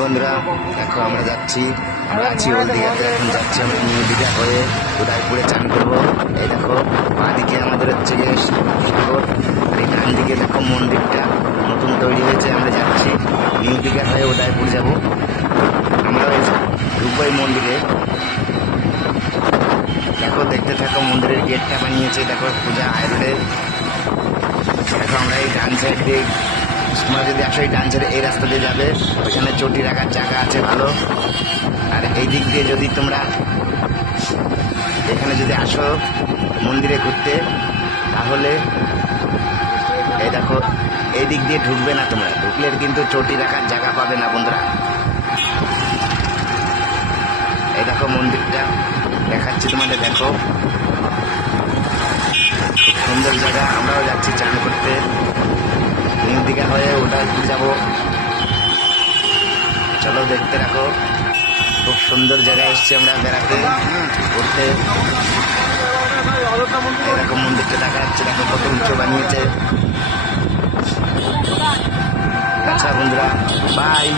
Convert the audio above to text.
বন্ধুরা, দেখো আমরা যাচ্ছি, আমরা আছি হলদিয়াতে। এখন যাচ্ছি আমরা নিউ দীঘা হয়ে উদয়পুরে চান করবো। এই দেখো বাঁদিকে আমাদের হচ্ছে গিয়ে সাগর, আর এই ডান দিকে দেখো মন্দিরটা নতুন তৈরি হয়েছে। আমরা যাচ্ছি নিউ দীঘা হয়ে উদয়পুর যাব। আমরা ওই রূপই মন্দিরে দেখো, দেখতে থাকো। মন্দিরের গেটটা বানিয়েছে দেখো, পূজা আয়োজনের। দেখো আমরা এই ডান সাইড দিয়ে, তোমরা যদি আসো এই ডান সাইডে এই রাস্তা দিয়ে যাবে, ওইখানে চটি রাখার জায়গা আছে ভালো। আর এই দিক দিয়ে যদি তোমরা এখানে যদি আসো মন্দিরে ঘুরতে, তাহলে এই দেখো এই দিক দিয়ে ঢুকবে না তোমরা, ঢুকলে কিন্তু চটি রাখার জায়গা পাবে না বন্ধুরা। এই দেখো মন্দিরটা দেখাচ্ছি তোমাদের, দেখো খুব সুন্দর জায়গা। আমরাও যাচ্ছি চান করতে, নিউ দীঘা হয়ে উদয়পুর যাব। চলো দেখতে রাখো, খুব সুন্দর জায়গায় এসছি আমরা বেড়াতে ঘুরতে। এরকম মন্দিরটা দেখা যাচ্ছে, দেখো কত উঁচু বানিয়েছে। আচ্ছা বন্ধুরা, বাই।